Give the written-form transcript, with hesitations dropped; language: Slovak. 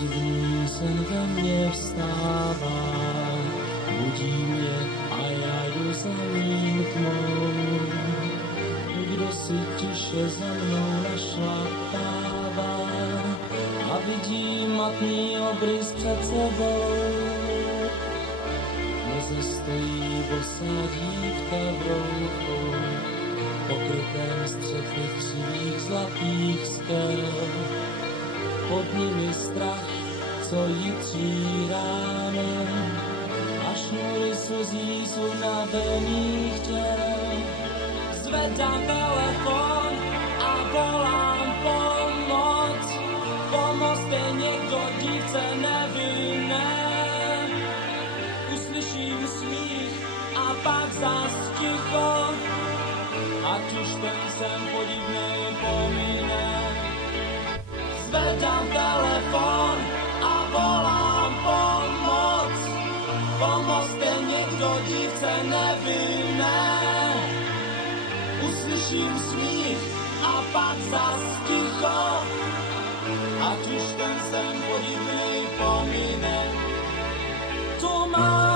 divný sen ve mně vstává, budí mě a já jdu za ním tmou. Kdo si tiše za mnou našlapává a vidím matný obrys před sebou. Nezastojí bosá dívka v rouchu, pokrytém střechy křivých zlatých skel. Pod nimi strach, co jitří ráno, a šňůry slzí jsou nadených těl. Zvedám telefon a volám pomoc. Pomozte někdo, dívce nevinné. Uslyším smích a pak zas ticho, ať už ten sen podivnej pomíne. Zvedám telefon a volám pomoc. Pomozte někdo, dívce nevinné. Uslyším smích a pak zas ticho, ať už ten sen podivnej pomíne. To má